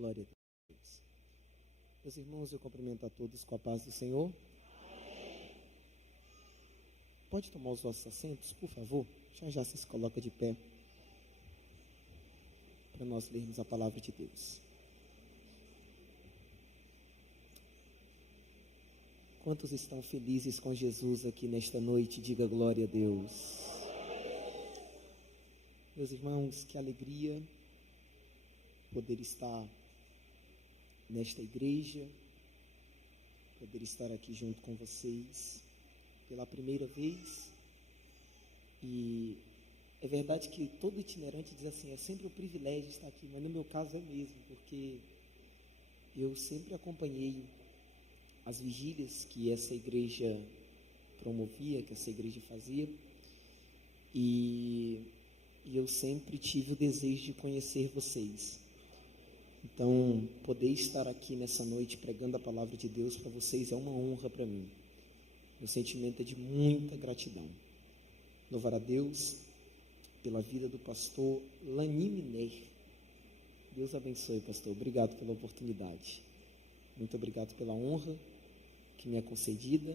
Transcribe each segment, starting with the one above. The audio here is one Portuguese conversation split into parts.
Glória a Deus. Meus irmãos, eu cumprimento a todos com a paz do Senhor. Pode tomar os vossos assentos, por favor? Já se coloca de pé para nós lermos a palavra de Deus. Quantos estão felizes com Jesus aqui nesta noite? Diga glória a Deus. Meus irmãos, que alegria poder estar nesta igreja, poder estar aqui junto com vocês pela primeira vez. E é verdade que todo itinerante diz assim, é sempre um privilégio estar aqui, mas no meu caso é mesmo, porque eu sempre acompanhei as vigílias que essa igreja promovia, que essa igreja fazia, e eu sempre tive o desejo de conhecer vocês. Então, poder estar aqui nessa noite pregando a palavra de Deus para vocês é uma honra para mim. Meu sentimento é de muita gratidão. Louvar a Deus pela vida do pastor Lani Miner. Deus abençoe, pastor. Obrigado pela oportunidade. Muito obrigado pela honra que me é concedida.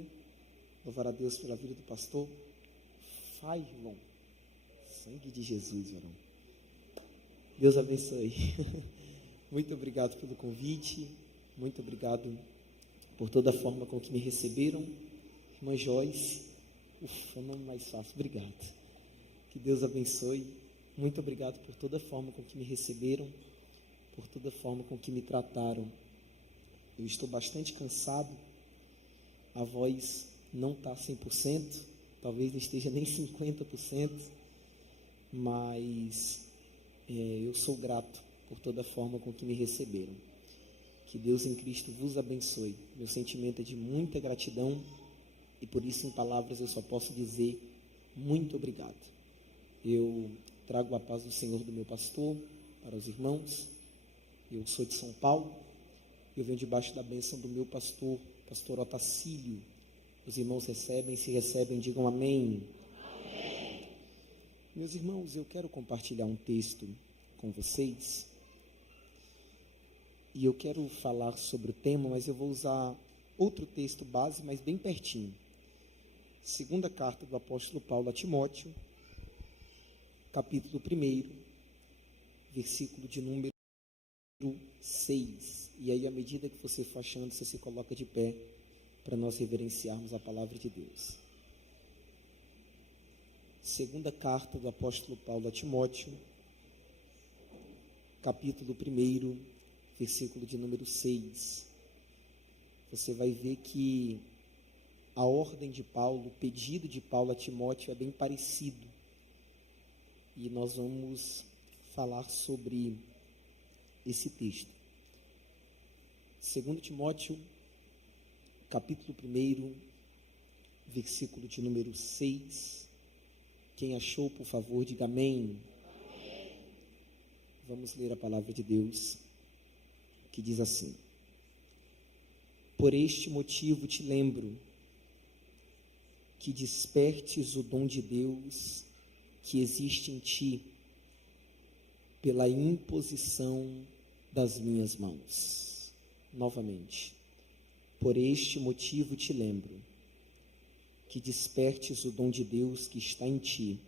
Louvar a Deus pela vida do pastor Failon. Sangue de Jesus, varão. Deus abençoe. Muito obrigado pelo convite. Muito obrigado por toda a forma com que me receberam. Irmã Joyce, ufa, não mais fácil. Obrigado. Que Deus abençoe. Muito obrigado por toda a forma com que me receberam, por toda a forma com que me trataram. Eu estou bastante cansado. A voz não está 100%, talvez não esteja nem 50%, mas eu sou grato por toda a forma com que me receberam. Que Deus em Cristo vos abençoe. Meu sentimento é de muita gratidão e por isso, em palavras, eu só posso dizer muito obrigado. Eu trago a paz do Senhor do meu pastor para os irmãos. Eu sou de São Paulo. Eu venho debaixo da bênção do meu pastor Otacílio. Os irmãos recebem, se recebem, digam amém. Amém. Meus irmãos, eu quero compartilhar um texto com vocês. E eu quero falar sobre o tema, mas eu vou usar outro texto base, mas bem pertinho. Segunda carta do apóstolo Paulo a Timóteo, capítulo 1, versículo de número 6. E aí, à medida que você for achando, você se coloca de pé para nós reverenciarmos a palavra de Deus. Segunda carta do apóstolo Paulo a Timóteo, capítulo 1, versículo de número 6. Você vai ver que a ordem de Paulo, o pedido de Paulo a Timóteo é bem parecido. E nós vamos falar sobre esse texto. 2 Timóteo, capítulo 1, versículo de número 6. Quem achou, por favor, diga amém. Amém. Vamos ler a palavra de Deus, que diz assim: Por este motivo te lembro que despertes o dom de Deus que existe em ti pela imposição das minhas mãos. Novamente. Por este motivo te lembro que despertes o dom de Deus que está em ti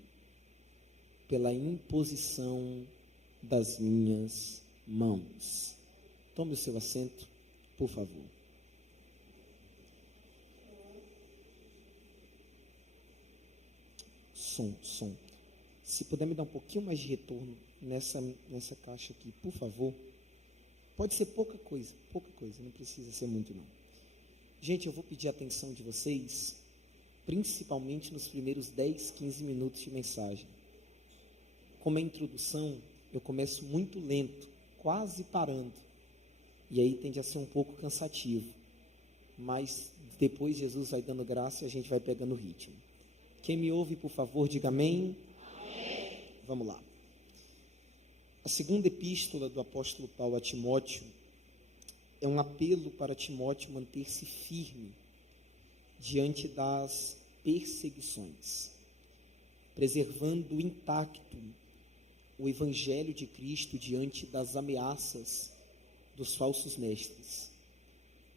pela imposição das minhas mãos. Tome o seu assento, por favor. Som. Se puder me dar um pouquinho mais de retorno nessa caixa aqui, por favor. Pode ser pouca coisa, não precisa ser muito não. Gente, eu vou pedir a atenção de vocês, principalmente nos primeiros 10, 15 minutos de mensagem. Como é introdução, eu começo muito lento, quase parando. E aí tende a ser um pouco cansativo. Mas depois Jesus vai dando graça e a gente vai pegando o ritmo. Quem me ouve, por favor, diga amém. Amém. Vamos lá. A segunda epístola do apóstolo Paulo a Timóteo é um apelo para Timóteo manter-se firme diante das perseguições, preservando intacto o Evangelho de Cristo diante das ameaças dos falsos mestres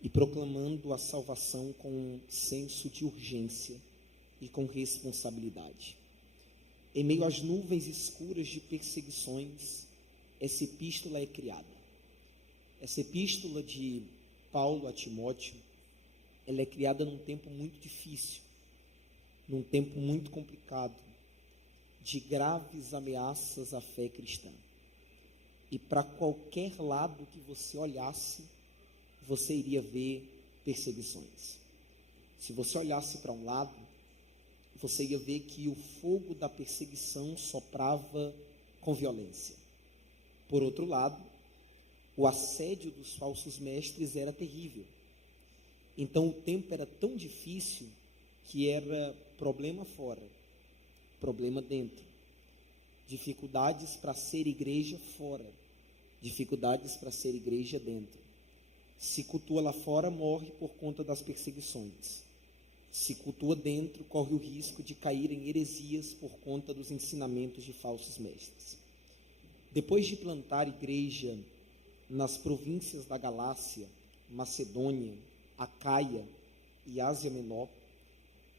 e proclamando a salvação com um senso de urgência e com responsabilidade. Em meio às nuvens escuras de perseguições, essa epístola é criada. Essa epístola de Paulo a Timóteo, ela é criada num tempo muito difícil, num tempo muito complicado, de graves ameaças à fé cristã. E para qualquer lado que você olhasse, você iria ver perseguições. Se você olhasse para um lado, você ia ver que o fogo da perseguição soprava com violência. Por outro lado, o assédio dos falsos mestres era terrível. Então o tempo era tão difícil que era problema fora, problema dentro. Dificuldades para ser igreja fora, dificuldades para ser igreja dentro. Se cultua lá fora, morre por conta das perseguições. Se cultua dentro, corre o risco de cair em heresias por conta dos ensinamentos de falsos mestres. Depois de plantar igreja nas províncias da Galácia, Macedônia, Acaia e Ásia Menor,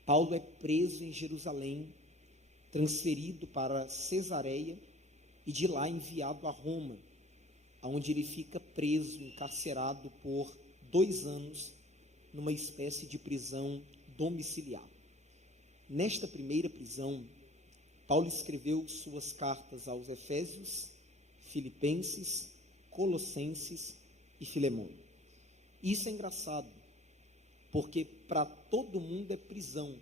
Paulo é preso em Jerusalém, transferido para Cesareia e de lá enviado a Roma, onde ele fica preso, encarcerado por 2 anos, numa espécie de prisão domiciliar. Nesta primeira prisão, Paulo escreveu suas cartas aos Efésios, Filipenses, Colossenses e Filemão. Isso é engraçado, porque para todo mundo é prisão,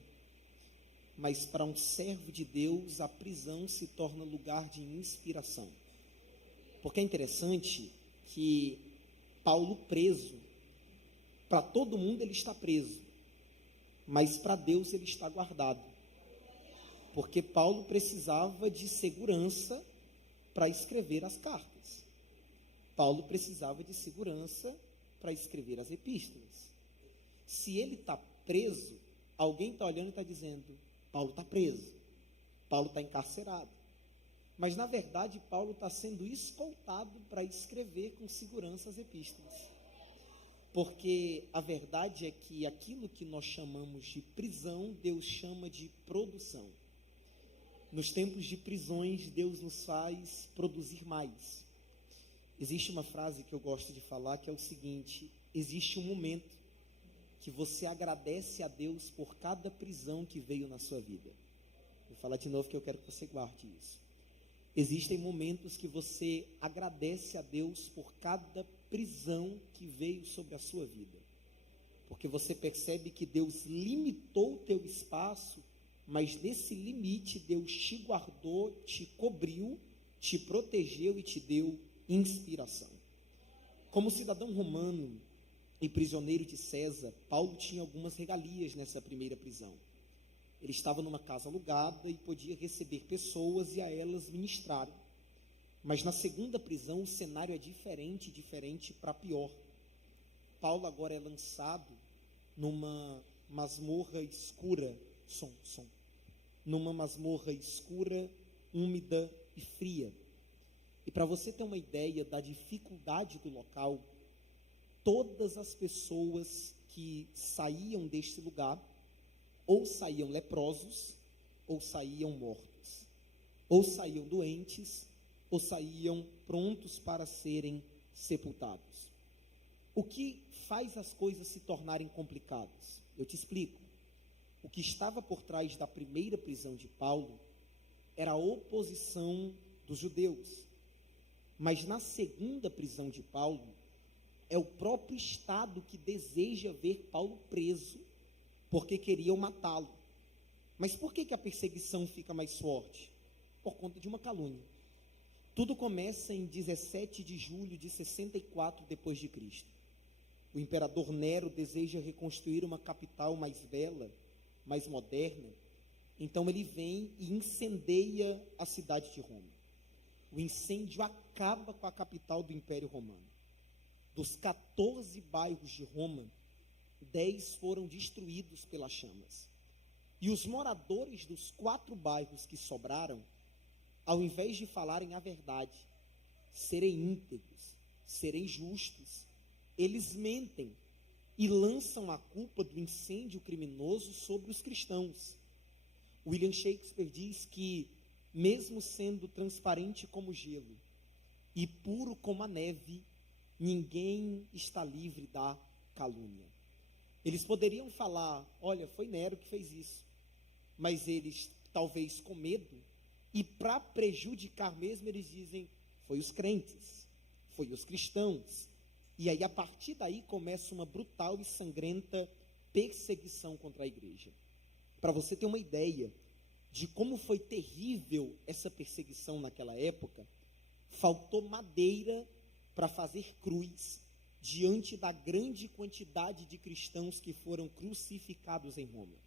mas para um servo de Deus a prisão se torna lugar de inspiração. Porque é interessante que Paulo preso, para todo mundo ele está preso, mas para Deus ele está guardado. Porque Paulo precisava de segurança para escrever as cartas. Paulo precisava de segurança para escrever as epístolas. Se ele está preso, alguém está olhando e está dizendo, Paulo está preso, Paulo está encarcerado. Mas, na verdade, Paulo está sendo escoltado para escrever com segurança as epístolas. Porque a verdade é que aquilo que nós chamamos de prisão, Deus chama de produção. Nos tempos de prisões, Deus nos faz produzir mais. Existe uma frase que eu gosto de falar que é o seguinte: existe um momento que você agradece a Deus por cada prisão que veio na sua vida. Vou falar de novo que eu quero que você guarde isso. Existem momentos que você agradece a Deus por cada prisão que veio sobre a sua vida. Porque você percebe que Deus limitou o teu espaço, mas nesse limite Deus te guardou, te cobriu, te protegeu e te deu inspiração. Como cidadão romano e prisioneiro de César, Paulo tinha algumas regalias nessa primeira prisão. Ele estava numa casa alugada e podia receber pessoas e a elas ministrar. Mas na segunda prisão o cenário é diferente para pior. Paulo agora é lançado numa masmorra escura, numa masmorra escura, úmida e fria. E para você ter uma ideia da dificuldade do local, todas as pessoas que saíam deste lugar, ou saíam leprosos, ou saíam mortos, ou saíam doentes, ou saíam prontos para serem sepultados. O que faz as coisas se tornarem complicadas? Eu te explico. O que estava por trás da primeira prisão de Paulo era a oposição dos judeus. Mas na segunda prisão de Paulo, é o próprio Estado que deseja ver Paulo preso, porque queriam matá-lo. Mas por que a perseguição fica mais forte? Por conta de uma calúnia. Tudo começa em 17 de julho de 64 depois de Cristo. O imperador Nero deseja reconstruir uma capital mais bela, mais moderna. Então ele vem e incendeia a cidade de Roma. O incêndio acaba com a capital do Império Romano. Dos 14 bairros de Roma, 10 foram destruídos pelas chamas. E os moradores dos 4 bairros que sobraram, ao invés de falarem a verdade, serem íntegros, serem justos, eles mentem e lançam a culpa do incêndio criminoso sobre os cristãos. William Shakespeare diz que, mesmo sendo transparente como gelo e puro como a neve, ninguém está livre da calúnia. Eles poderiam falar, olha, foi Nero que fez isso, mas eles, talvez com medo, e para prejudicar mesmo, eles dizem, foi os crentes, foi os cristãos. E aí, a partir daí, começa uma brutal e sangrenta perseguição contra a igreja. Para você ter uma ideia de como foi terrível essa perseguição naquela época, faltou madeira para fazer cruz diante da grande quantidade de cristãos que foram crucificados em Roma.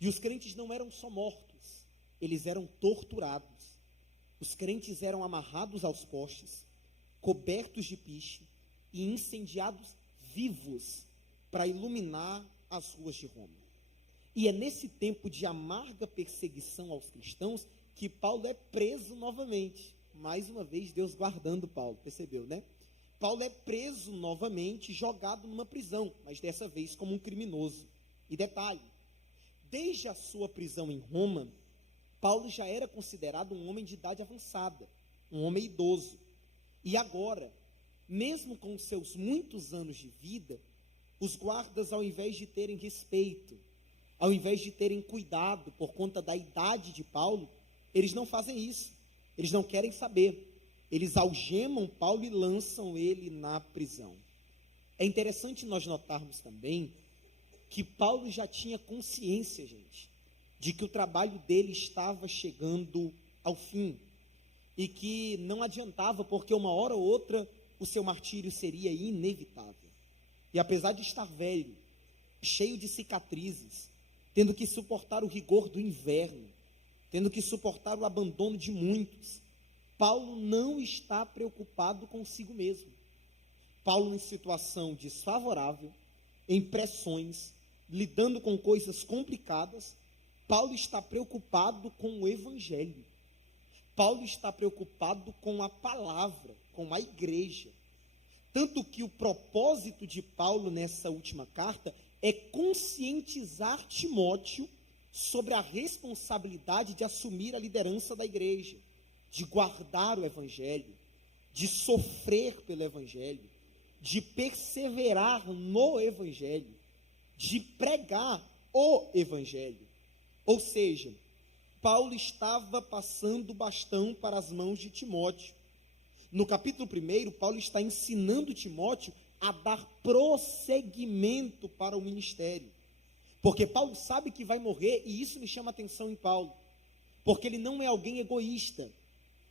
E os crentes não eram só mortos, eles eram torturados. Os crentes eram amarrados aos postes, cobertos de piche e incendiados vivos para iluminar as ruas de Roma. E é nesse tempo de amarga perseguição aos cristãos que Paulo é preso novamente. Mais uma vez, Deus guardando Paulo, percebeu, né? Paulo é preso novamente, jogado numa prisão, mas dessa vez como um criminoso. E detalhe, desde a sua prisão em Roma, Paulo já era considerado um homem de idade avançada, um homem idoso. E agora, mesmo com seus muitos anos de vida, os guardas, ao invés de terem respeito, ao invés de terem cuidado por conta da idade de Paulo, eles não fazem isso, eles não querem saber. Eles algemam Paulo e lançam ele na prisão. É interessante nós notarmos também que Paulo já tinha consciência, gente, de que o trabalho dele estava chegando ao fim e que não adiantava, porque uma hora ou outra o seu martírio seria inevitável. E apesar de estar velho, cheio de cicatrizes, tendo que suportar o rigor do inverno, tendo que suportar o abandono de muitos, Paulo não está preocupado consigo mesmo. Paulo, em situação desfavorável, em pressões, lidando com coisas complicadas, Paulo está preocupado com o evangelho. Paulo está preocupado com a palavra, com a igreja. Tanto que o propósito de Paulo nessa última carta é conscientizar Timóteo sobre a responsabilidade de assumir a liderança da igreja, de guardar o evangelho, de sofrer pelo evangelho, de perseverar no evangelho, de pregar o evangelho. Ou seja, Paulo estava passando o bastão para as mãos de Timóteo. No capítulo 1, Paulo está ensinando Timóteo a dar prosseguimento para o ministério. Porque Paulo sabe que vai morrer, e isso me chama a atenção em Paulo. Porque ele não é alguém egoísta,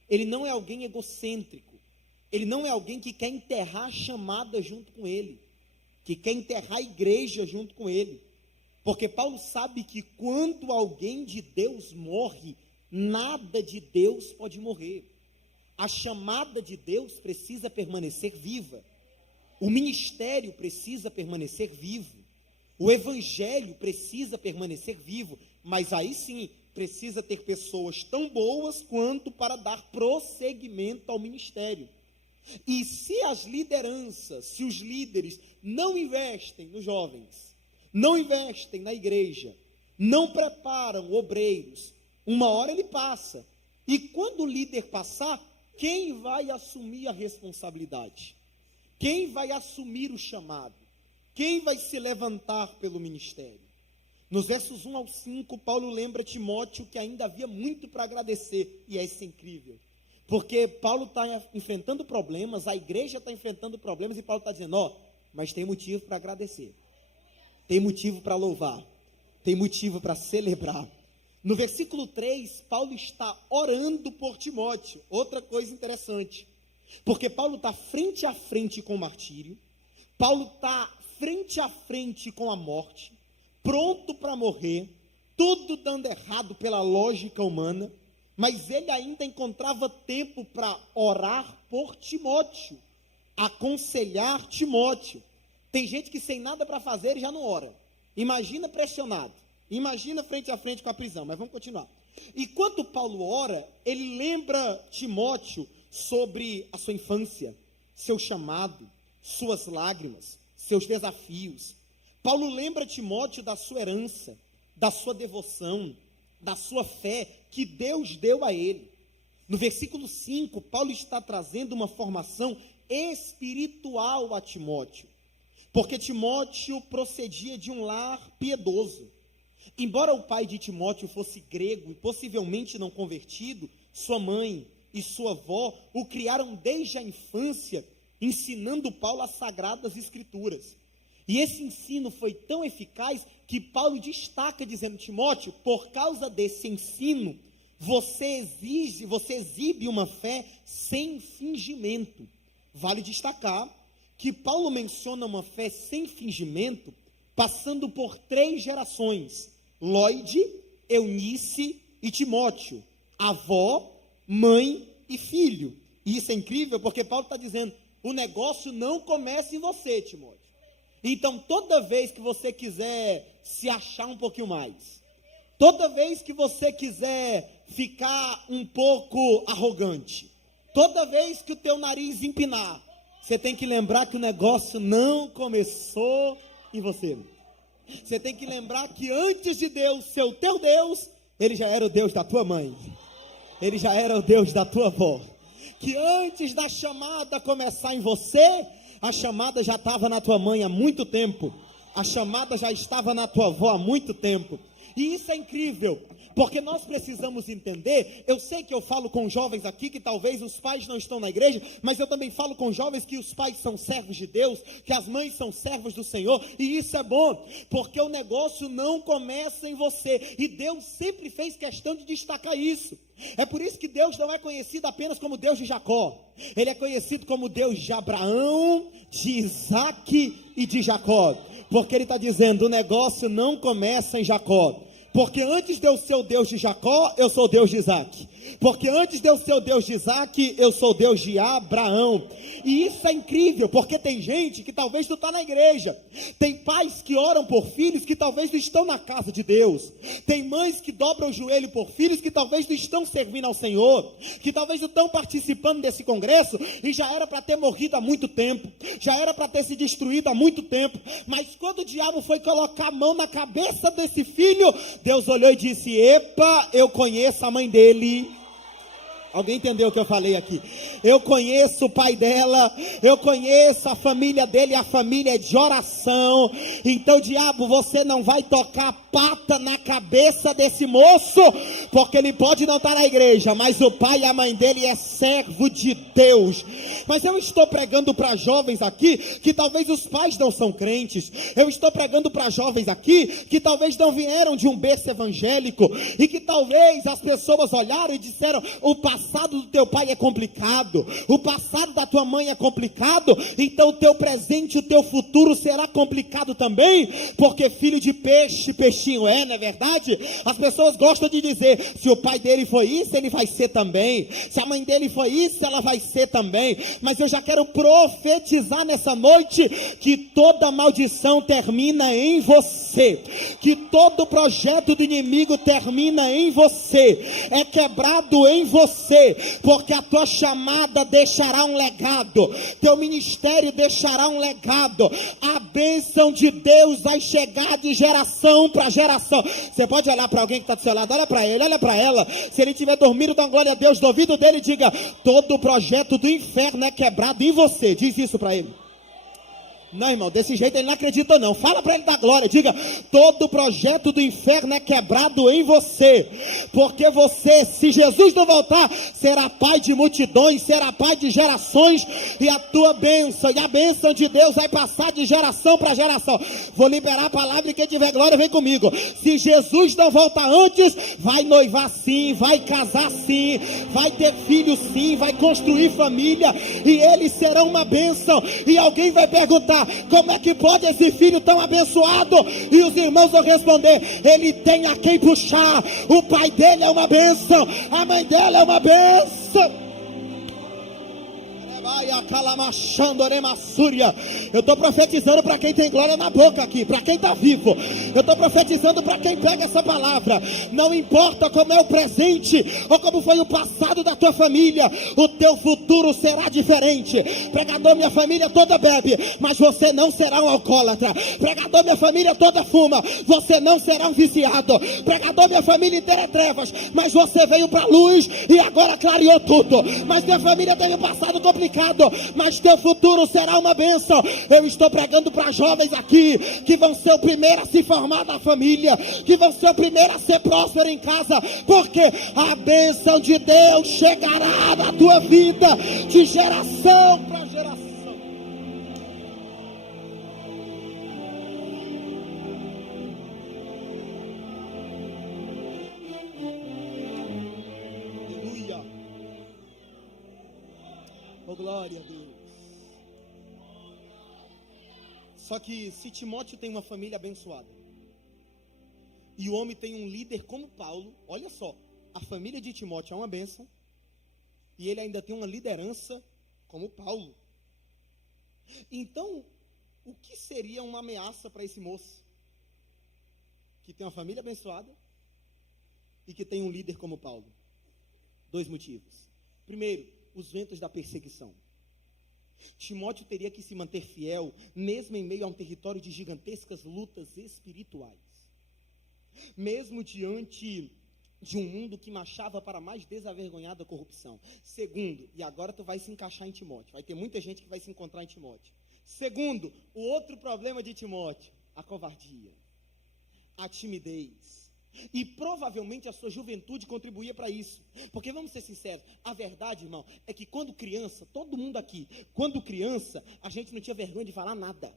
ele não é alguém egocêntrico, ele não é alguém que quer enterrar a chamada junto com ele, que quer enterrar a igreja junto com ele. Porque Paulo sabe que quando alguém de Deus morre, nada de Deus pode morrer. A chamada de Deus precisa permanecer viva. O ministério precisa permanecer vivo. O evangelho precisa permanecer vivo. Mas aí sim, precisa ter pessoas tão boas quanto para dar prosseguimento ao ministério. E se as lideranças, se os líderes não investem nos jovens, não investem na igreja, não preparam obreiros, uma hora ele passa. E quando o líder passar, quem vai assumir a responsabilidade? Quem vai assumir o chamado? Quem vai se levantar pelo ministério? Nos versos 1 ao 5, Paulo lembra Timóteo que ainda havia muito para agradecer, e isso é incrível, porque Paulo está enfrentando problemas, a igreja está enfrentando problemas, e Paulo está dizendo, mas tem motivo para agradecer, tem motivo para louvar, tem motivo para celebrar. No versículo 3, Paulo está orando por Timóteo, outra coisa interessante, porque Paulo está frente a frente com o martírio, Paulo está frente a frente com a morte, pronto para morrer, tudo dando errado pela lógica humana, mas ele ainda encontrava tempo para orar por Timóteo, aconselhar Timóteo. Tem gente que sem nada para fazer já não ora. Imagina pressionado, imagina frente a frente com a prisão, mas vamos continuar. Enquanto Paulo ora, ele lembra Timóteo sobre a sua infância, seu chamado, suas lágrimas, seus desafios. Paulo lembra Timóteo da sua herança, da sua devoção, da sua fé que Deus deu a ele. No versículo 5, Paulo está trazendo uma formação espiritual a Timóteo, porque Timóteo procedia de um lar piedoso. Embora o pai de Timóteo fosse grego e possivelmente não convertido, sua mãe e sua avó o criaram desde a infância, ensinando Paulo as sagradas escrituras. E esse ensino foi tão eficaz que Paulo destaca dizendo: Timóteo, por causa desse ensino, você exibe uma fé sem fingimento. Vale destacar que Paulo menciona uma fé sem fingimento, passando por 3 gerações: Lóide, Eunice e Timóteo, avó, mãe e filho. E isso é incrível porque Paulo está dizendo: o negócio não começa em você, Timóteo. Então, toda vez que você quiser se achar um pouquinho mais, toda vez que você quiser ficar um pouco arrogante, toda vez que o teu nariz empinar, você tem que lembrar que o negócio não começou em você. Você tem que lembrar que antes de Deus ser o teu Deus, Ele já era o Deus da tua mãe, Ele já era o Deus da tua avó. Que antes da chamada começar em você, a chamada já estava na tua mãe há muito tempo, a chamada já estava na tua avó há muito tempo. E isso é incrível, porque nós precisamos entender. Eu sei que eu falo com jovens aqui que talvez os pais não estão na igreja, mas eu também falo com jovens que os pais são servos de Deus, que as mães são servos do Senhor, e isso é bom, porque o negócio não começa em você, e Deus sempre fez questão de destacar isso. É por isso que Deus não é conhecido apenas como Deus de Jacó, Ele é conhecido como Deus de Abraão, de Isaac e de Jacó, porque Ele está dizendo: o negócio não começa em Jacó, porque antes de eu ser o Deus de Jacó, eu sou o Deus de Isaac, porque antes de eu ser o Deus de Isaac, eu sou o Deus de Abraão. E isso é incrível, porque tem gente que talvez não está na igreja, tem pais que oram por filhos que talvez não estão na casa de Deus, tem mães que dobram o joelho por filhos que talvez não estão servindo ao Senhor, que talvez não estão participando desse congresso, e já era para ter morrido há muito tempo, já era para ter se destruído há muito tempo, mas quando o diabo foi colocar a mão na cabeça desse filho, Deus olhou e disse: epa, eu conheço a mãe dele. Alguém entendeu o que eu falei aqui? Eu conheço o pai dela, eu conheço a família dele, a família é de oração. Então, diabo, você não vai tocar a pata na cabeça desse moço, porque ele pode não estar na igreja, mas o pai e a mãe dele é servo de Deus. Mas eu estou pregando para jovens aqui que talvez os pais não são crentes. Eu estou pregando para jovens aqui que talvez não vieram de um berço evangélico, e que talvez as pessoas olharam e disseram: o passado do teu pai é complicado, o passado da tua mãe é complicado, então o teu presente, o teu futuro será complicado também, porque filho de peixe, peixinho é, não é verdade? As pessoas gostam de dizer: se o pai dele foi isso, ele vai ser também, se a mãe dele foi isso, ela vai ser também. Mas eu já quero profetizar nessa noite que toda maldição termina em você, que todo projeto do inimigo termina em você, é quebrado em você, porque a tua chamada deixará um legado, teu ministério deixará um legado, a bênção de Deus vai chegar de geração para geração. Você pode olhar para alguém que está do seu lado, olha para ele, olha para ela, se ele estiver dormindo, dá uma glória a Deus do ouvido dele, diga: todo o projeto do inferno é quebrado em você. Diz isso para ele. Não, irmão, desse jeito ele não acredita não. Fala para ele da glória, diga: todo projeto do inferno é quebrado em você, porque você, se Jesus não voltar, será pai de multidões, será pai de gerações, e a tua bênção, e a bênção de Deus vai passar de geração para geração. Vou liberar a palavra, e quem tiver glória vem comigo. Se Jesus não voltar antes, vai noivar sim, vai casar sim, vai ter filhos sim, vai construir família, e eles serão uma bênção. E alguém vai perguntar: como é que pode esse filho tão abençoado? E os irmãos vão responder: ele tem a quem puxar, o pai dele é uma bênção, a mãe dele é uma bênção. Eu estou profetizando para quem tem glória na boca aqui, para quem está vivo. Eu estou profetizando para quem pega essa palavra. Não importa como é o presente ou como foi o passado da tua família, o teu futuro será diferente. Pregador, minha família toda bebe, mas você não será um alcoólatra. Pregador, minha família toda fuma, você não será um viciado. Pregador, minha família inteira é trevas, mas você veio para a luz e agora clareou tudo. Mas minha família teve um passado complicado, mas teu futuro será uma bênção. Eu estou pregando para jovens aqui, que vão ser o primeiro a se formar da família, que vão ser o primeiro a ser próspero em casa, porque a bênção de Deus chegará na tua vida, de geração para geração. Aleluia. Oh, glória a Deus. Só que se Timóteo tem uma família abençoada, e o homem tem um líder como Paulo, olha só, a família de Timóteo é uma bênção, e ele ainda tem uma liderança como Paulo. Então, o que seria uma ameaça para esse moço, que tem uma família abençoada, e que tem um líder como Paulo? 2 motivos. Primeiro, os ventos da perseguição. Timóteo teria que se manter fiel, mesmo em meio a um território de gigantescas lutas espirituais, mesmo diante de um mundo que marchava para a mais desavergonhada corrupção. Segundo, e agora tu vai se encaixar em Timóteo, vai ter muita gente que vai se encontrar em Timóteo. Segundo, o outro problema de Timóteo, a covardia, a timidez. E provavelmente a sua juventude contribuía para isso. Porque vamos ser sinceros, a verdade, irmão, é que quando criança, todo mundo aqui, quando criança, a gente não tinha vergonha de falar nada.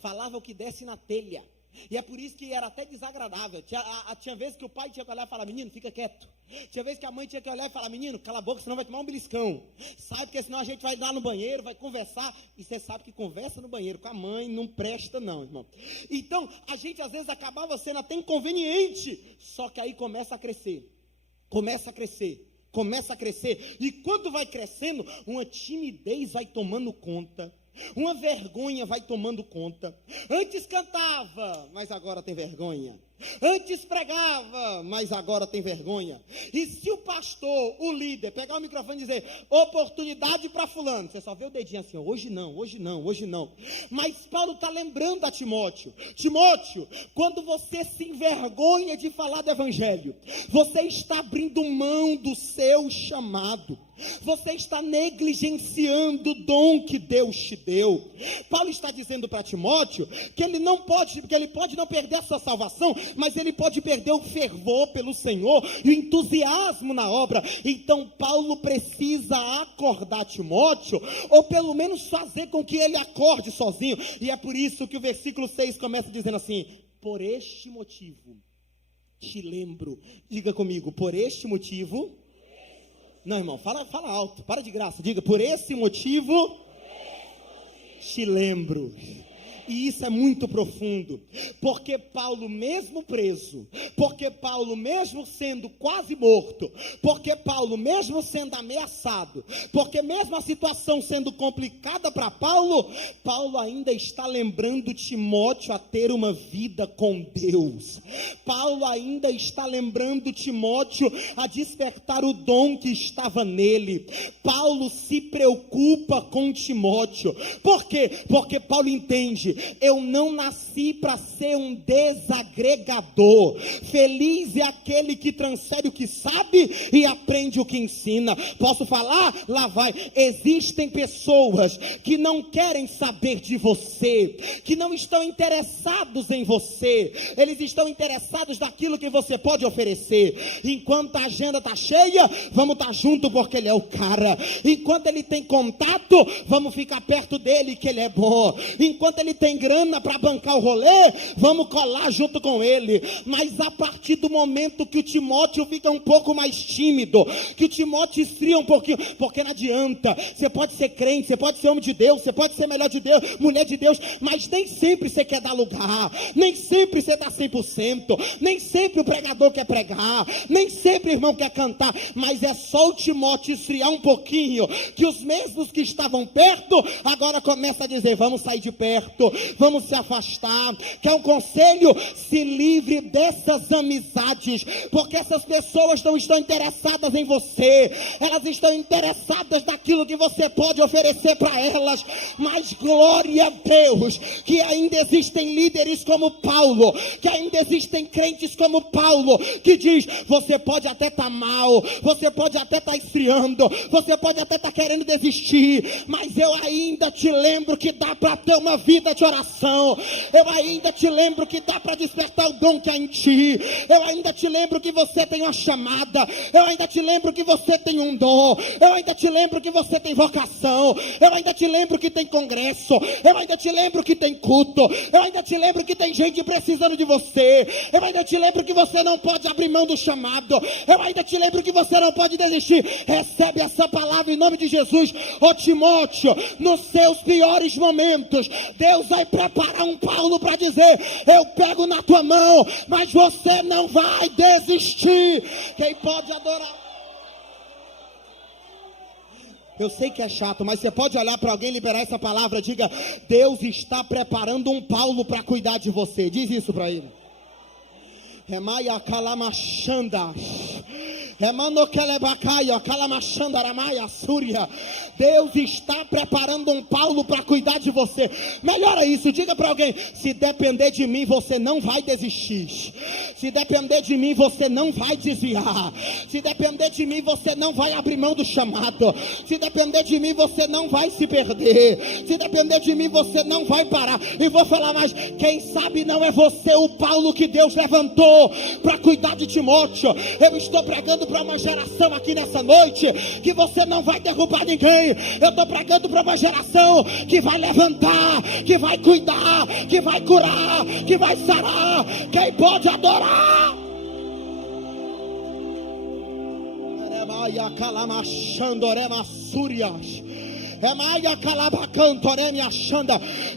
Falava o que desse na telha. E é por isso que era até desagradável. Tinha vezes que o pai tinha que olhar e falar: menino, fica quieto. Tinha vezes que a mãe tinha que olhar e falar: menino, cala a boca, senão vai tomar um beliscão. Sabe, porque senão a gente vai lá no banheiro, vai conversar. E você sabe que conversa no banheiro com a mãe não presta não, irmão. Então, a gente às vezes acabava sendo até inconveniente. Só que aí começa a crescer. Começa a crescer. E quando vai crescendo, uma timidez vai tomando conta. Uma vergonha vai tomando conta. Antes cantava, mas agora tem vergonha. Antes pregava, mas agora tem vergonha. E se o pastor, o líder, pegar o microfone e dizer: oportunidade para fulano, você só vê o dedinho assim: hoje não. Mas Paulo está lembrando a Timóteo: Timóteo, quando você se envergonha de falar do evangelho, você está abrindo mão do seu chamado. Você está negligenciando o dom que Deus te deu. Paulo está dizendo para Timóteo que ele pode não perder a sua salvação, mas ele pode perder o fervor pelo Senhor e o entusiasmo na obra. Então Paulo precisa acordar Timóteo, ou pelo menos fazer com que ele acorde sozinho. E é por isso que o versículo 6 começa dizendo assim: por este motivo te lembro. Diga comigo: por este motivo. Não, irmão, fala alto, para de graça. Diga: por esse motivo te lembro. E isso é muito profundo, porque Paulo mesmo preso, porque Paulo mesmo sendo quase morto, porque Paulo mesmo sendo ameaçado, porque mesmo a situação sendo complicada para Paulo, Paulo ainda está lembrando Timóteo a ter uma vida com Deus. Paulo ainda está lembrando Timóteo a despertar o dom que estava nele. Paulo se preocupa com Timóteo. Por quê? Porque Paulo entende: eu não nasci para ser um desagregador. Feliz é aquele que transfere o que sabe e aprende o que ensina. Posso falar? Lá vai. Existem pessoas que não querem saber de você, que não estão interessados em você. Eles estão interessados naquilo que você pode oferecer. Enquanto a agenda está cheia, vamos estar junto porque ele é o cara. Enquanto ele tem contato, vamos ficar perto dele que ele é bom. Enquanto ele tem tem grana para bancar o rolê, vamos colar junto com ele. Mas a partir do momento que o Timóteo fica um pouco mais tímido, que o Timóteo esfria um pouquinho, porque não adianta, você pode ser crente, você pode ser homem de Deus, você pode ser melhor de Deus, mulher de Deus, mas nem sempre você quer dar lugar, nem sempre você dá 100%, nem sempre o pregador quer pregar, nem sempre o irmão quer cantar, mas é só o Timóteo esfriar um pouquinho, que os mesmos que estavam perto, agora começa a dizer, vamos sair de perto, vamos se afastar. Quer um conselho? Se livre dessas amizades, porque essas pessoas não estão interessadas em você, elas estão interessadas naquilo que você pode oferecer para elas. Mas glória a Deus, que ainda existem líderes como Paulo, que ainda existem crentes como Paulo, que diz, você pode até estar mal, você pode até estar esfriando, você pode até estar querendo desistir, mas eu ainda te lembro que dá para ter uma vida de oração, eu ainda te lembro que dá para despertar o dom que há em ti, eu ainda te lembro que você tem uma chamada, eu ainda te lembro que você tem um dom, eu ainda te lembro que você tem vocação, eu ainda te lembro que tem congresso, eu ainda te lembro que tem culto, eu ainda te lembro que tem gente precisando de você, eu ainda te lembro que você não pode abrir mão do chamado, eu ainda te lembro que você não pode desistir. Recebe essa palavra em nome de Jesus. Ô Timóteo, nos seus piores momentos, Deus vai preparar um Paulo para dizer, eu pego na tua mão, mas você não vai desistir. Quem pode adorar? Eu sei que é chato, mas você pode olhar para alguém, liberar essa palavra, diga, Deus está preparando um Paulo para cuidar de você. Diz isso para ele. Remaia calamachanda. Deus está preparando um Paulo para cuidar de você. Melhora isso, diga para alguém, se depender de mim você não vai desistir, se depender de mim você não vai desviar, se depender de mim você não vai abrir mão do chamado, se depender de mim você não vai se perder, se depender de mim você não vai parar. E vou falar mais, quem sabe não é você o Paulo que Deus levantou para cuidar de Timóteo. Eu estou pregando para uma geração aqui nessa noite, que você não vai derrubar ninguém. Eu estou pregando para uma geração que vai levantar, que vai cuidar, que vai curar, que vai sarar. Quem pode adorar?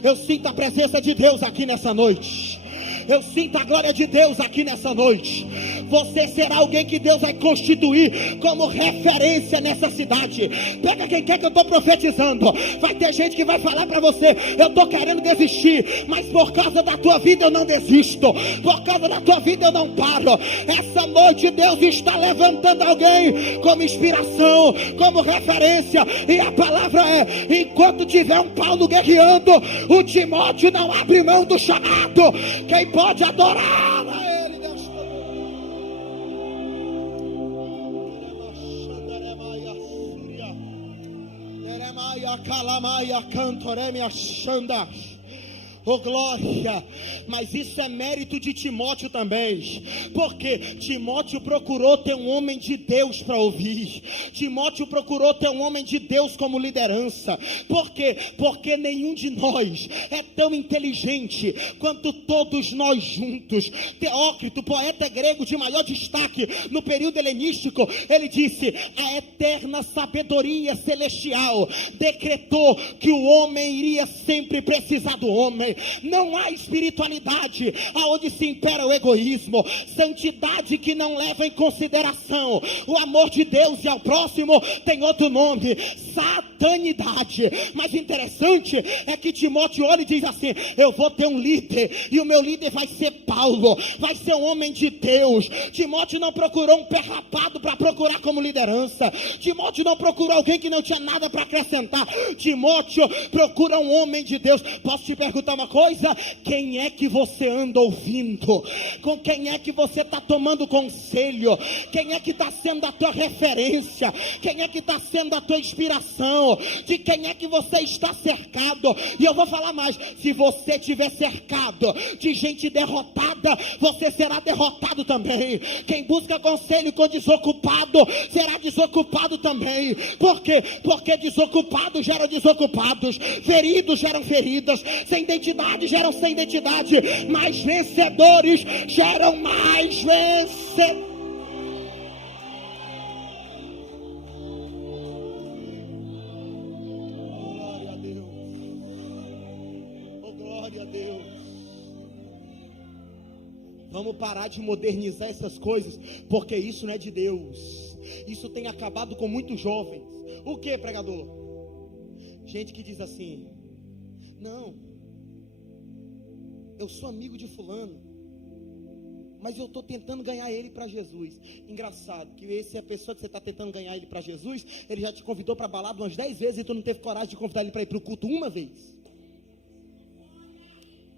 Eu sinto a presença de Deus aqui nessa noite. Eu sinto a glória de Deus aqui nessa noite. Você será alguém que Deus vai constituir como referência nessa cidade. Pega quem quer que eu estou profetizando. Vai ter gente que vai falar para você, eu estou querendo desistir, mas por causa da tua vida eu não desisto, por causa da tua vida eu não paro. Essa noite Deus está levantando alguém como inspiração, como referência. E a palavra é, enquanto tiver um Paulo guerreando, o Timóteo não abre mão do chamado. Quem pode adorar a ele, Deus. Oh glória, mas isso é mérito de Timóteo também, porque Timóteo procurou ter um homem de Deus para ouvir, Timóteo procurou ter um homem de Deus como liderança. Por quê? Porque nenhum de nós é tão inteligente quanto todos nós juntos. Teócrito, poeta grego de maior destaque no período helenístico, ele disse, a eterna sabedoria celestial decretou que o homem iria sempre precisar do homem. Não há espiritualidade aonde se impera o egoísmo, santidade que não leva em consideração o amor de Deus e ao próximo tem outro nome, satanidade. Mas interessante é que Timóteo olha e diz assim, eu vou ter um líder, e o meu líder vai ser Paulo, vai ser um homem de Deus. Timóteo não procurou um pé rapado para procurar como liderança, Timóteo não procurou alguém que não tinha nada para acrescentar, Timóteo procura um homem de Deus. Posso te perguntar uma coisa? Quem é que você anda ouvindo? Com quem é que você está tomando conselho? Quem é que está sendo a tua referência? Quem é que está sendo a tua inspiração? De quem é que você está cercado? E eu vou falar mais, se você estiver cercado de gente derrotada, você será derrotado também. Quem busca conselho com desocupado, será desocupado também. Por quê? Porque desocupados geram desocupados, feridos geram feridas, sem identidade identidade geram sem identidade, mas vencedores geram mais vencedores. Glória a Deus. Oh, glória a Deus. Vamos parar de modernizar essas coisas, porque isso não é de Deus. Isso tem acabado com muitos jovens. O que, pregador? Gente que diz assim: não, eu sou amigo de fulano, mas eu estou tentando ganhar ele para Jesus. Engraçado, que essa é a pessoa que você está tentando ganhar ele para Jesus. Ele já te convidou para a balada umas 10 vezes e tu não teve coragem de convidar ele para ir para o culto uma vez.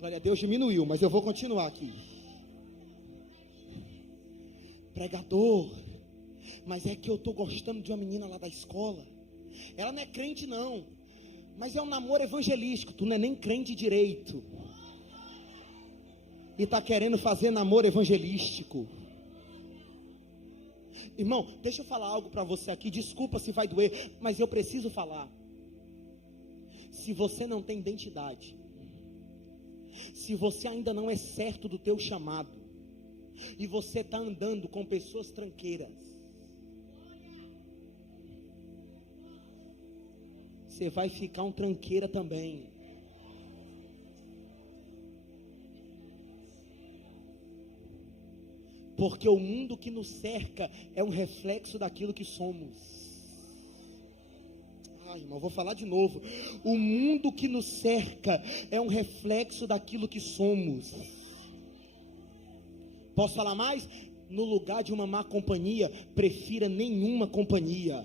Glória a Deus, diminuiu, mas eu vou continuar aqui. Pregador, mas é que eu estou gostando de uma menina lá da escola. Ela não é crente não, mas é um namoro evangelístico. Tu não é nem crente direito e está querendo fazer namoro evangelístico. Irmão, deixa eu falar algo para você aqui. Desculpa se vai doer, mas eu preciso falar. Se você não tem identidade, se você ainda não é certo do teu chamado, e você está andando com pessoas tranqueiras, você vai ficar um tranqueira também. Porque o mundo que nos cerca é um reflexo daquilo que somos. Ai, irmão, vou falar de novo. O mundo que nos cerca é um reflexo daquilo que somos. Posso falar mais? No lugar de uma má companhia, prefira nenhuma companhia.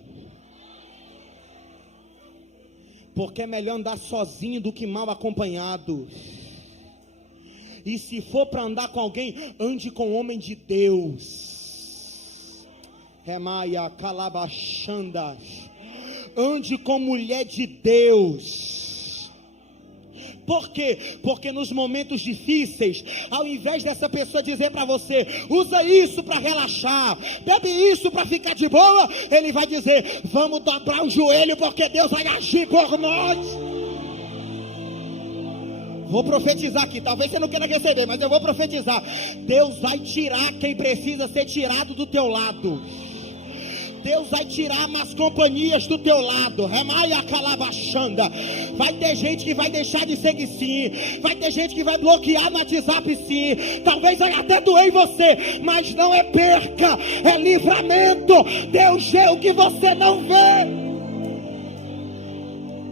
Porque é melhor andar sozinho do que mal acompanhado. E se for para andar com alguém, ande com homem de Deus. Remaia, calabachanda. Ande com mulher de Deus. Por quê? Porque nos momentos difíceis, ao invés dessa pessoa dizer para você: usa isso para relaxar, bebe isso para ficar de boa, ele vai dizer: vamos dobrar o joelho, porque Deus vai agir por nós. Vou profetizar aqui, talvez você não queira receber, mas eu vou profetizar. Deus vai tirar quem precisa ser tirado do teu lado. Deus vai tirar más companhias do teu lado. Remaia calabachanda. Vai ter gente que vai deixar de seguir sim. Vai ter gente que vai bloquear no WhatsApp sim. Talvez vai até doer em você, mas não é perca, é livramento. Deus vê o que você não vê.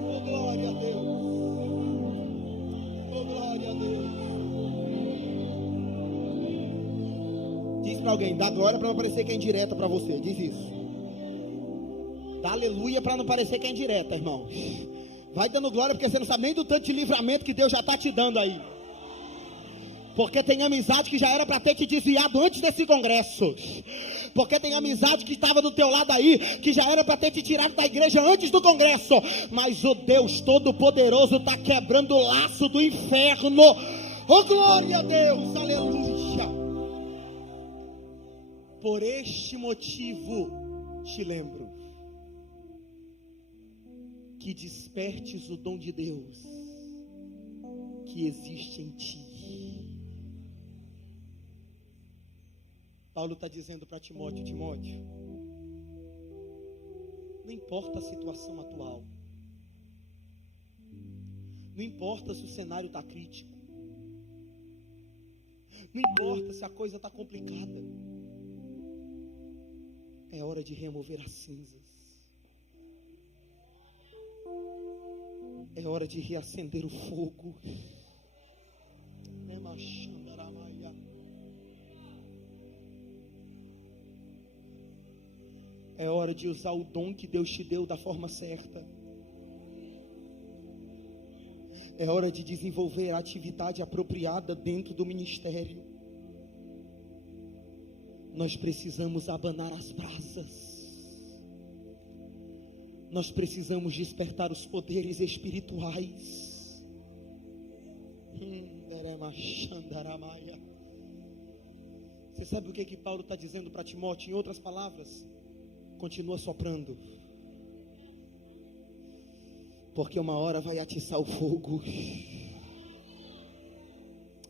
Oh, glória a Deus. Oh, glória a Deus. Diz para alguém: dá glória para não parecer que é indireta para você. Diz isso. Dá aleluia para não parecer que é indireta, irmão. Vai dando glória, porque você não sabe nem do tanto de livramento que Deus já está te dando aí. Porque tem amizade que já era para ter te desviado antes desse congresso. Porque tem amizade que estava do teu lado aí, que já era para ter te tirado da igreja antes do congresso. Mas o Deus Todo-Poderoso está quebrando o laço do inferno. Oh, glória a Deus, aleluia. Por este motivo te lembro que despertes o dom de Deus que existe em ti. Paulo está dizendo para Timóteo: Timóteo, não importa a situação atual, não importa se o cenário está crítico, não importa se a coisa está complicada, é hora de remover as cinzas. É hora de reacender o fogo. É hora de usar o dom que Deus te deu da forma certa. É hora de desenvolver a atividade apropriada dentro do ministério. Nós precisamos abanar as brasas. Nós precisamos despertar os poderes espirituais. Você sabe o que Paulo está dizendo para Timóteo? Em outras palavras, continua soprando, porque uma hora vai atiçar o fogo.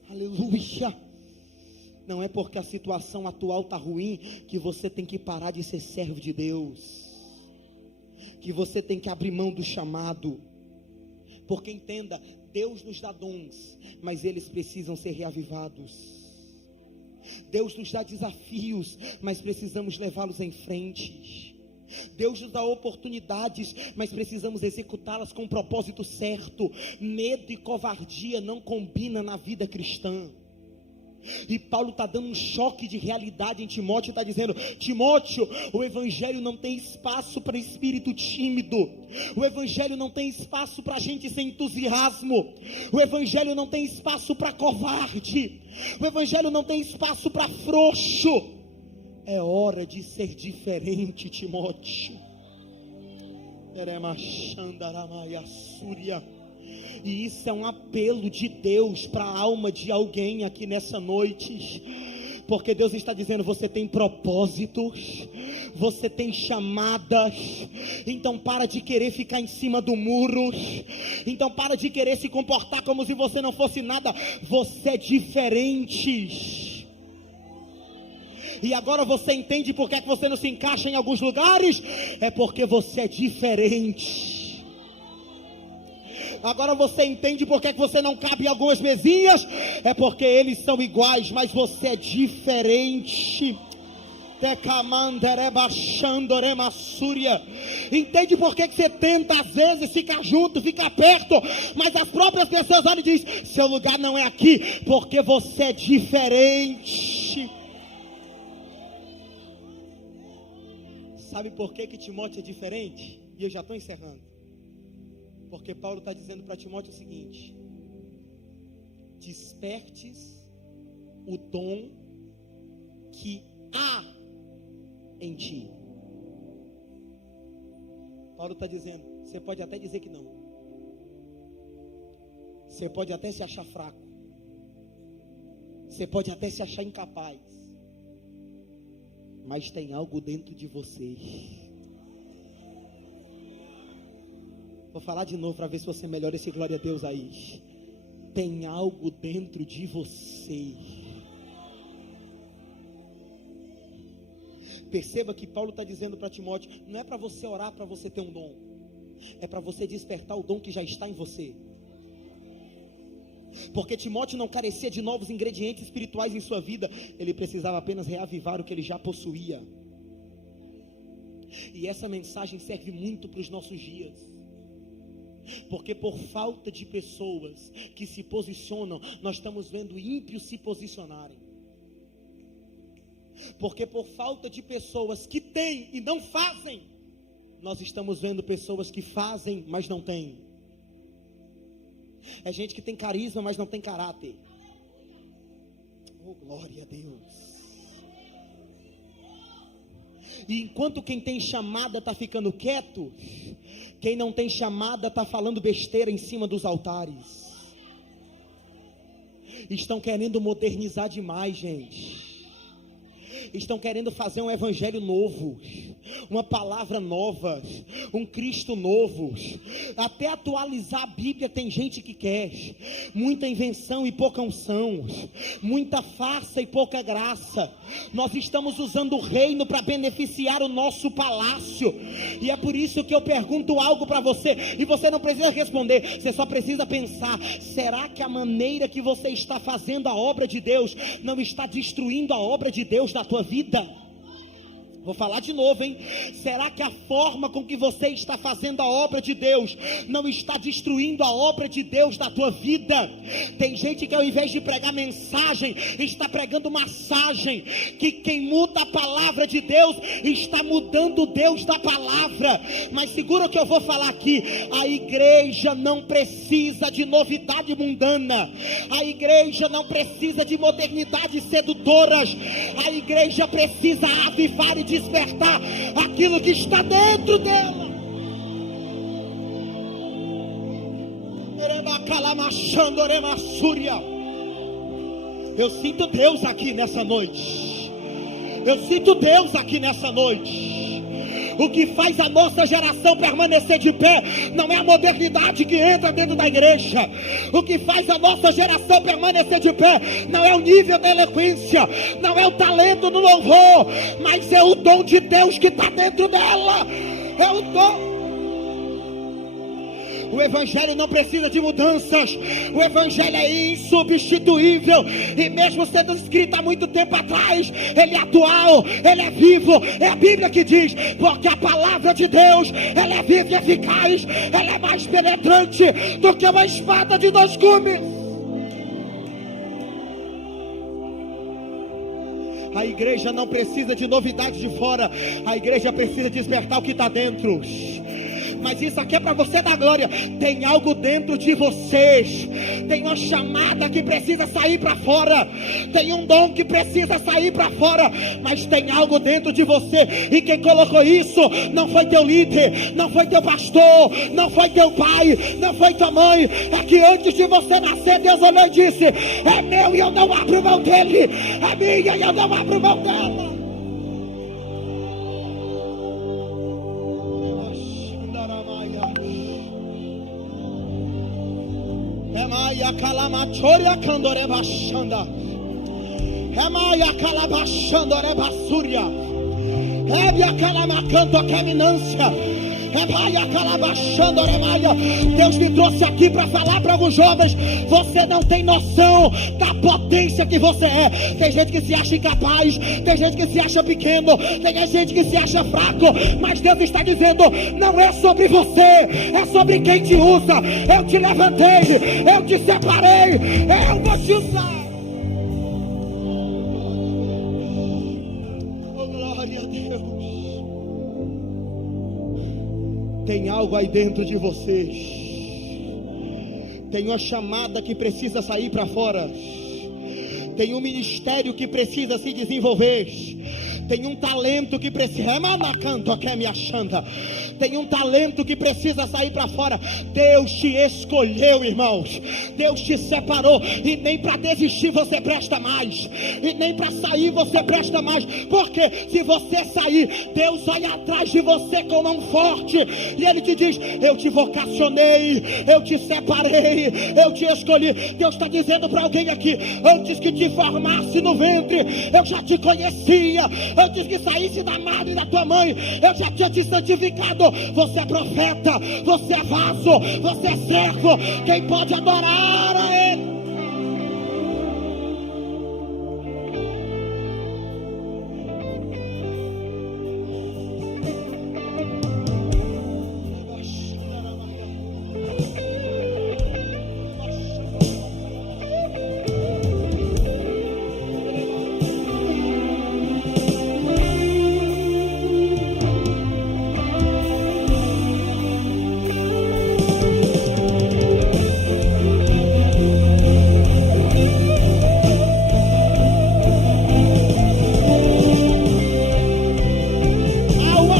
Aleluia. Não é porque a situação atual está ruim que você tem que parar de ser servo de Deus, que você tem que abrir mão do chamado. Porque entenda, Deus nos dá dons, mas eles precisam ser reavivados. Deus nos dá desafios, mas precisamos levá-los em frente. Deus nos dá oportunidades, mas precisamos executá-las com o propósito certo. Medo e covardia não combinam na vida cristã. E Paulo está dando um choque de realidade em Timóteo, está dizendo: Timóteo, o evangelho não tem espaço para espírito tímido, o evangelho não tem espaço para gente sem entusiasmo, o evangelho não tem espaço para covarde, o evangelho não tem espaço para frouxo. É hora de ser diferente, Timóteo. E isso é um apelo de Deus para a alma de alguém aqui nessa noite, porque Deus está dizendo: você tem propósitos, você tem chamadas, então para de querer ficar em cima do muro, então para de querer se comportar como se você não fosse nada. Você é diferente. E agora você entende por que você não se encaixa em alguns lugares? É porque você é diferente. Agora você entende por que você não cabe em algumas mesinhas? É porque eles são iguais, mas você é diferente. Entende por que você tenta às vezes ficar junto, ficar perto, mas as próprias pessoas olham e dizem: seu lugar não é aqui, porque você é diferente. Sabe por que Timóteo é diferente? E eu já estou encerrando. Porque Paulo está dizendo para Timóteo o seguinte: despertes o dom que há em ti. Paulo está dizendo: você pode até dizer que não, você pode até se achar fraco, você pode até se achar incapaz, mas tem algo dentro de você. Vou falar de novo para ver se você melhora esse glória a Deus aí. Tem algo dentro de você. Perceba que Paulo está dizendo para Timóteo: não é para você orar para você ter um dom, é para você despertar o dom que já está em você. Porque Timóteo não carecia de novos ingredientes espirituais em sua vida, ele precisava apenas reavivar o que ele já possuía. E essa mensagem serve muito para os nossos dias, porque por falta de pessoas que se posicionam, nós estamos vendo ímpios se posicionarem. Porque por falta de pessoas que têm e não fazem, nós estamos vendo pessoas que fazem, mas não têm. É gente que tem carisma, mas não tem caráter. Oh, glória a Deus. E enquanto quem tem chamada está ficando quieto, quem não tem chamada está falando besteira em cima dos altares. Estão querendo modernizar demais, gente. Estão querendo fazer um evangelho novo, uma palavra nova, um Cristo novo. Até atualizar a Bíblia tem gente que quer. Muita invenção e pouca unção, muita farsa e pouca graça. Nós estamos usando o reino para beneficiar o nosso palácio. E é por isso que eu pergunto algo para você, e você não precisa responder, você só precisa pensar: será que a maneira que você está fazendo a obra de Deus não está destruindo a obra de Deus na tua vida? Vou falar de novo, hein? Será que a forma com que você está fazendo a obra de Deus não está destruindo a obra de Deus da tua vida? Tem gente que ao invés de pregar mensagem, está pregando massagem. Que quem muda a palavra de Deus está mudando o Deus da palavra. Mas segura o que eu vou falar aqui: a igreja não precisa de novidade mundana, a igreja não precisa de modernidades sedutoras, a igreja precisa avivar e despertar aquilo que está dentro dela. Eu sinto Deus aqui nessa noite. Eu sinto Deus aqui nessa noite. O que faz a nossa geração permanecer de pé não é a modernidade que entra dentro da igreja. O que faz a nossa geração permanecer de pé não é o nível da eloquência, não é o talento do louvor, mas é o dom de Deus que está dentro dela. É o dom. O evangelho não precisa de mudanças. O evangelho é insubstituível. E mesmo sendo escrito há muito tempo atrás, ele é atual, ele é vivo. É a Bíblia que diz, porque a palavra de Deus, ela é viva e eficaz. Ela é mais penetrante do que uma espada de 2 gumes. A igreja não precisa de novidades de fora. A igreja precisa despertar o que está dentro. Mas isso aqui é para você dar glória. Tem algo dentro de vocês. Tem uma chamada que precisa sair para fora. Tem um dom que precisa sair para fora. Mas tem algo dentro de você. E quem colocou isso não foi teu líder, não foi teu pastor, não foi teu pai, não foi tua mãe. É que antes de você nascer, Deus olhou e disse: é meu e eu não abro mão dele. É minha e eu não abro mão dela. Remaya calamachoria candoreba xanda. Remaya calabachandoreba súria. Rebia calamacanto a caminância. Deus me trouxe aqui para falar para alguns jovens: você não tem noção da potência que você é. Tem gente que se acha incapaz, tem gente que se acha pequeno, tem gente que se acha fraco, mas Deus está dizendo: não é sobre você, é sobre quem te usa. Eu te levantei, eu te separei, eu vou te usar. Oh, glória a Deus. Tem algo aí dentro de vocês. Tem uma chamada que precisa sair para fora. Tem um ministério que precisa se desenvolver. Tem um talento que precisa. Tem um talento que precisa sair para fora. Deus te escolheu, irmãos. Deus te separou. E nem para desistir você presta mais. E nem para sair você presta mais. Porque se você sair, Deus vai atrás de você com mão forte. E Ele te diz: eu te vocacionei, eu te separei, eu te escolhi. Deus está dizendo para alguém aqui: antes que te formasse no ventre, eu já te conhecia. Antes que saísse da madre da tua mãe, eu já tinha te santificado. Você é profeta, você é vaso, você é servo. Quem pode adorar a Ele?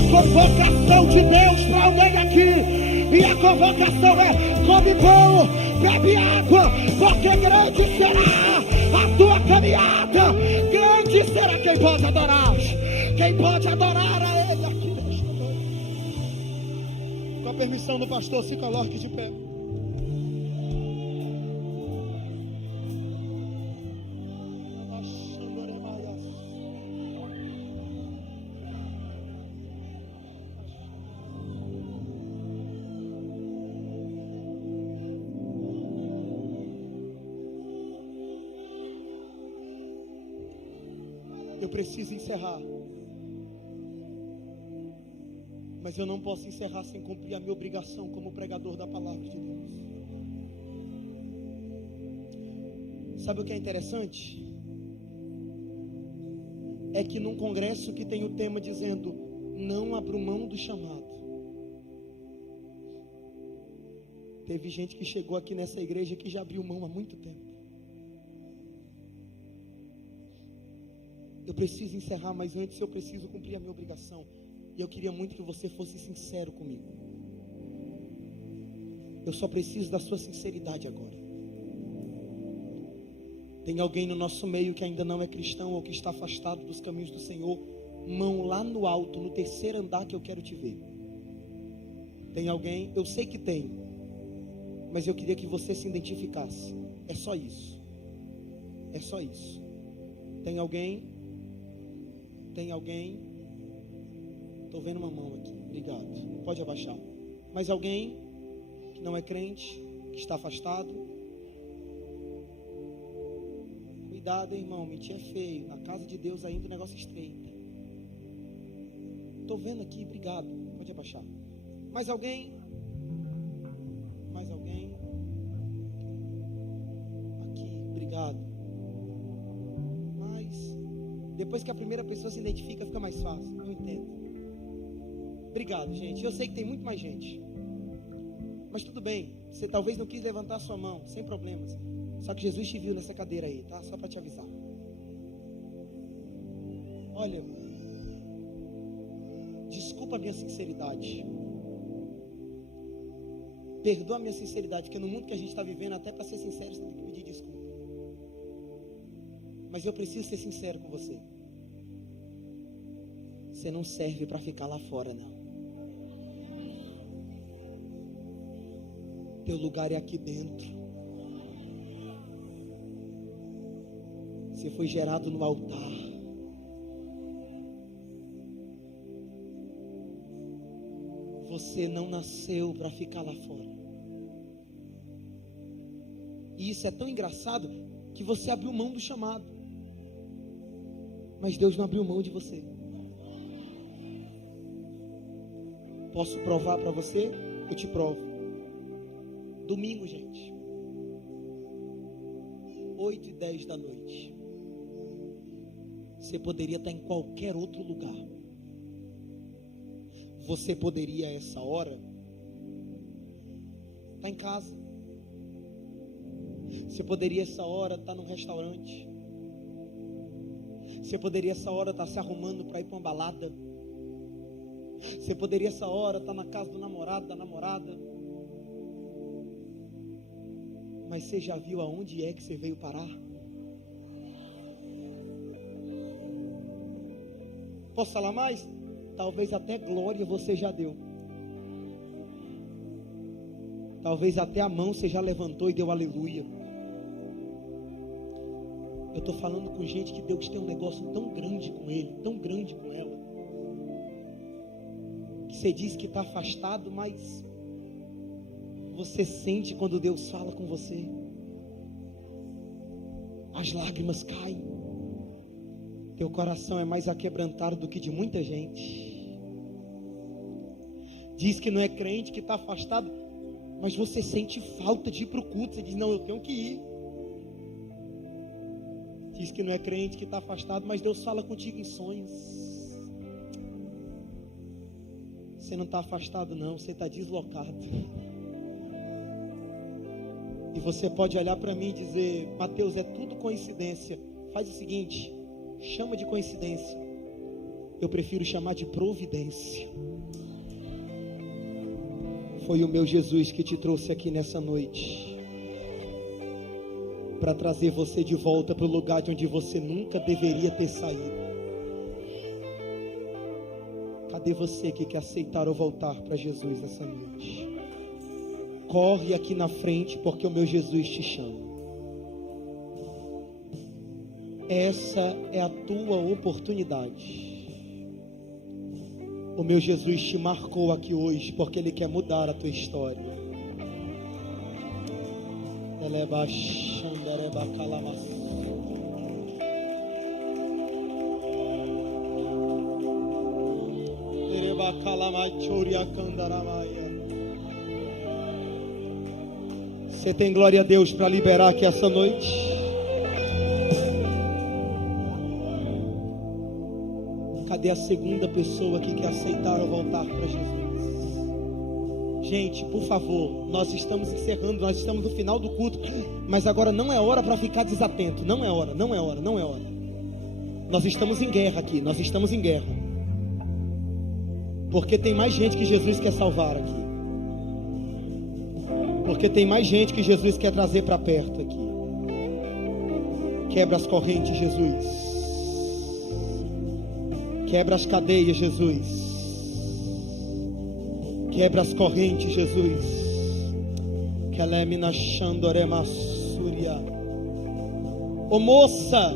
Convocação de Deus para alguém aqui. E a convocação é: come pão, bebe água, porque grande será a tua caminhada. Grande será. Quem pode adorar? Quem pode adorar a Ele aqui nesta noite? Com a permissão do pastor, se coloque de pé. Eu preciso encerrar, mas eu não posso encerrar sem cumprir a minha obrigação como pregador da palavra de Deus. Sabe o que é interessante? É que num congresso que tem o tema dizendo: não abra mão do chamado, teve gente que chegou aqui nessa igreja que já abriu mão há muito tempo. Eu preciso encerrar, mas antes eu preciso cumprir a minha obrigação. E eu queria muito que você fosse sincero comigo. Eu só preciso da sua sinceridade agora. Tem alguém no nosso meio que ainda não é cristão ou que está afastado dos caminhos do Senhor, mão lá no alto, no terceiro andar, que eu quero te ver. Tem alguém? Eu sei que tem, mas eu queria que você se identificasse. É só isso. É só isso. Tem alguém? Tem alguém? Estou vendo uma mão aqui. Obrigado. Pode abaixar. Mas alguém que não é crente, que está afastado? Cuidado, hein, irmão. Mentir é feio. Na casa de Deus ainda o negócio é estreito. Estou vendo aqui. Obrigado. Pode abaixar. Mais alguém? Mais alguém? Aqui. Obrigado. Mas depois que a primeira pessoa se identifica, fica mais fácil. Eu entendo. Obrigado, gente. Eu sei que tem muito mais gente. Mas tudo bem. Você talvez não quis levantar a sua mão. Sem problemas. Só que Jesus te viu nessa cadeira aí, tá? Só para te avisar. Olha, desculpa a minha sinceridade. Perdoa a minha sinceridade, porque no mundo que a gente está vivendo, até para ser sincero, você tem que pedir desculpa. Mas eu preciso ser sincero com você. Você não serve para ficar lá fora, não. Teu lugar é aqui dentro. Você foi gerado no altar. Você não nasceu para ficar lá fora. E isso é tão engraçado que você abriu mão do chamado. Mas Deus não abriu mão de você. Posso provar para você? Eu te provo. Domingo, gente, 8h10 da noite. Você poderia estar em qualquer outro lugar. Você poderia, a essa hora, estar em casa. Você poderia, essa hora, estar num restaurante. Você poderia, essa hora, estar se arrumando para ir para uma balada. Você poderia, essa hora, estar na casa do namorado, da namorada. Mas você já viu aonde é que você veio parar? Posso falar mais? Talvez até glória você já deu. Talvez até a mão você já levantou e deu aleluia. Eu estou falando com gente que Deus tem um negócio tão grande com ele, tão grande com ela, que você diz que está afastado, mas você sente quando Deus fala com você. As lágrimas caem. Teu coração é mais aquebrantado do que de muita gente. Diz que não é crente, que está afastado, mas você sente falta de ir para o culto. Você diz, não, eu tenho que ir. Diz que não é crente, que está afastado, mas Deus fala contigo em sonhos. Você não está afastado não, você está deslocado. E você pode olhar para mim e dizer, Mateus, é tudo coincidência. Faz o seguinte, chama de coincidência. Eu prefiro chamar de providência. Foi o meu Jesus que te trouxe aqui nessa noite, para trazer você de volta para o lugar de onde você nunca deveria ter saído. Cadê você que quer aceitar ou voltar para Jesus nessa noite? Corre aqui na frente, porque o meu Jesus te chama. Essa é a tua oportunidade. O meu Jesus te marcou aqui hoje, porque Ele quer mudar a tua história. Você tem glória a Deus para liberar aqui essa noite? Cadê a segunda pessoa que quer aceitar ou voltar para Jesus? Gente, por favor, nós estamos encerrando, nós estamos no final do culto, mas agora não é hora para ficar desatento. Não é hora, não é hora, não é hora. Nós estamos em guerra aqui, nós estamos em guerra. Porque tem mais gente que Jesus quer salvar aqui. Porque tem mais gente que Jesus quer trazer para perto aqui. Quebra as correntes, Jesus. Quebra as cadeias, Jesus. Quebra as correntes, Jesus. Ô moça,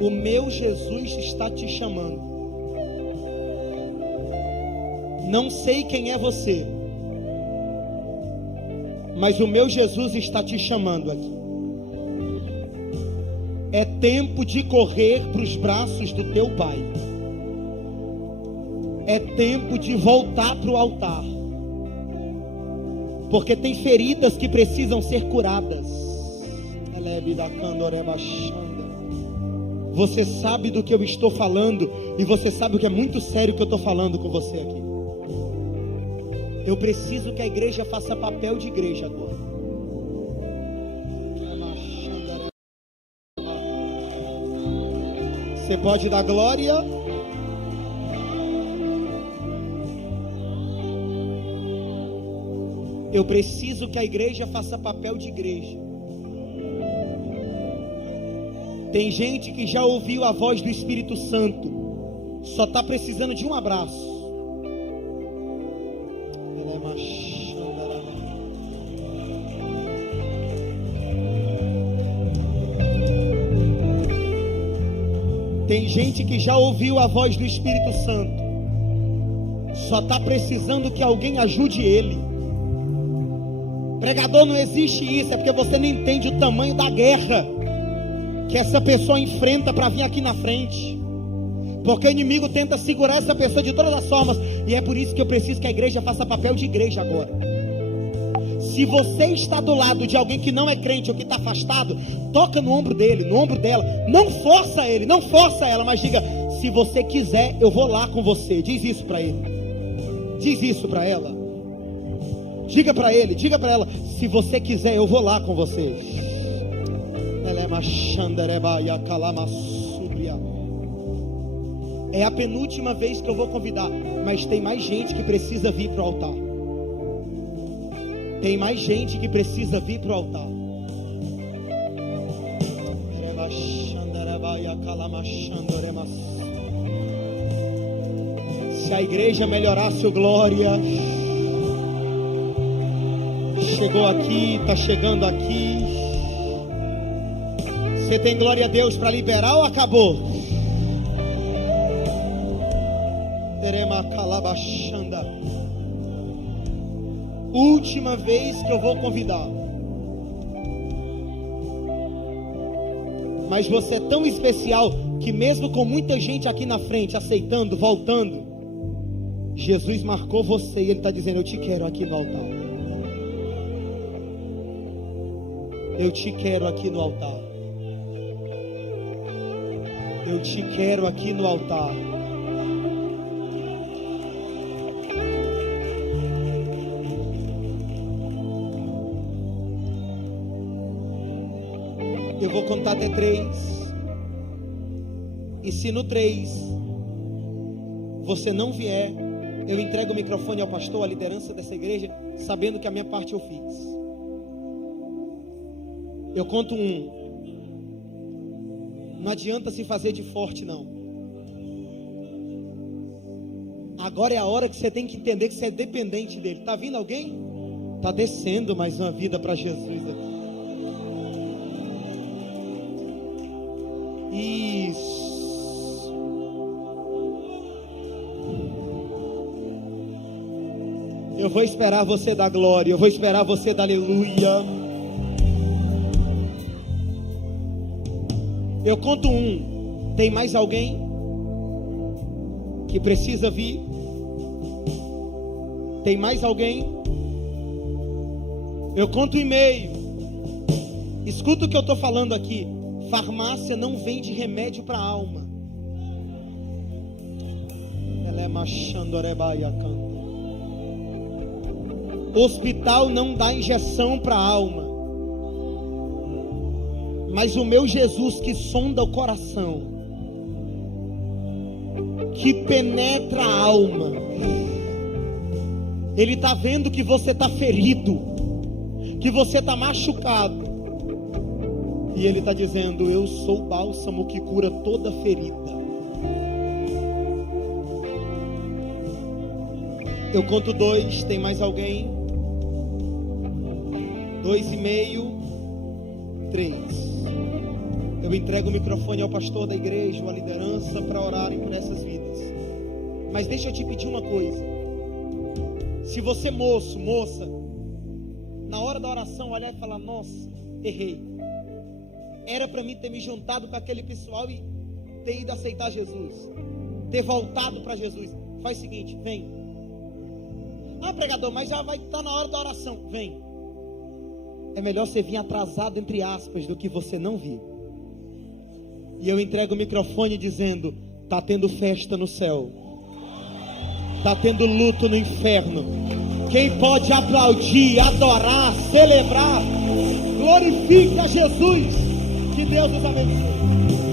o meu Jesus está te chamando. Não sei quem é você, mas o meu Jesus está te chamando aqui. É tempo de correr para os braços do teu Pai. É tempo de voltar para o altar. Porque tem feridas que precisam ser curadas. Você sabe do que eu estou falando. E você sabe o que é muito sério que eu estou falando com você aqui. Eu preciso que a igreja faça papel de igreja agora. Você pode dar glória? Eu preciso que a igreja faça papel de igreja. Tem gente que já ouviu a voz do Espírito Santo, só está precisando de um abraço. Tem gente que já ouviu a voz do Espírito Santo, só está precisando que alguém ajude ele. Pregador, não existe isso, é porque você não entende o tamanho da guerra que essa pessoa enfrenta para vir aqui na frente. Porque o inimigo tenta segurar essa pessoa de todas as formas. E é por isso que eu preciso que a igreja faça papel de igreja agora. Se você está do lado de alguém que não é crente ou que está afastado, toca no ombro dele, no ombro dela. Não força ele, não força ela, mas diga: se você quiser, eu vou lá com você. Diz isso para ele. Diz isso para ela. Diga para ele, diga para ela: se você quiser, eu vou lá com você. É a penúltima vez que eu vou convidar, mas tem mais gente que precisa vir para o altar. Tem mais gente que precisa vir para o altar. Se a igreja melhorasse o glória. Chegou aqui, está chegando aqui. Você tem glória a Deus para liberar ou acabou? Terema calabachanda. Última vez que eu vou convidar. Mas você é tão especial que mesmo com muita gente aqui na frente aceitando, voltando, Jesus marcou você e Ele está dizendo: eu te quero aqui no altar. Eu te quero aqui no altar. Eu te quero aqui no altar. Eu vou contar até 3. E se no 3 você não vier, eu entrego o microfone ao pastor, à liderança dessa igreja, sabendo que a minha parte eu fiz. Eu conto 1. Não adianta se fazer de forte, não. Agora é a hora que você tem que entender que você é dependente dele. Está vindo alguém? Está descendo mais uma vida para Jesus aqui. Isso. Eu vou esperar você dar glória. Eu vou esperar você dar aleluia. Eu conto 1. Tem mais alguém que precisa vir? Tem mais alguém? Eu conto 1,5. Escuta o que eu estou falando aqui. Farmácia não vende remédio para a alma. Ela é machandorebaiacanta. Hospital não dá injeção para a alma. Mas o meu Jesus que sonda o coração, que penetra a alma, Ele está vendo que você está ferido, que você está machucado, e Ele está dizendo: eu sou o bálsamo que cura toda ferida. Eu conto 2, tem mais alguém? 2,5, 3. Eu entrego o microfone ao pastor da igreja, à liderança, para orarem por essas vidas. Mas deixa eu te pedir uma coisa. Se você, moço, moça, na hora da oração olhar e falar: nossa, errei, era para mim ter me juntado com aquele pessoal e ter ido aceitar Jesus, ter voltado para Jesus. Faz o seguinte, vem. Ah, pregador, mas já vai estar na hora da oração. Vem. É melhor você vir atrasado, entre aspas, do que você não vir. E eu entrego o microfone dizendo: está tendo festa no céu, está tendo luto no inferno. Quem pode aplaudir, adorar, celebrar, glorifique a Jesus. Que Deus nos abençoe.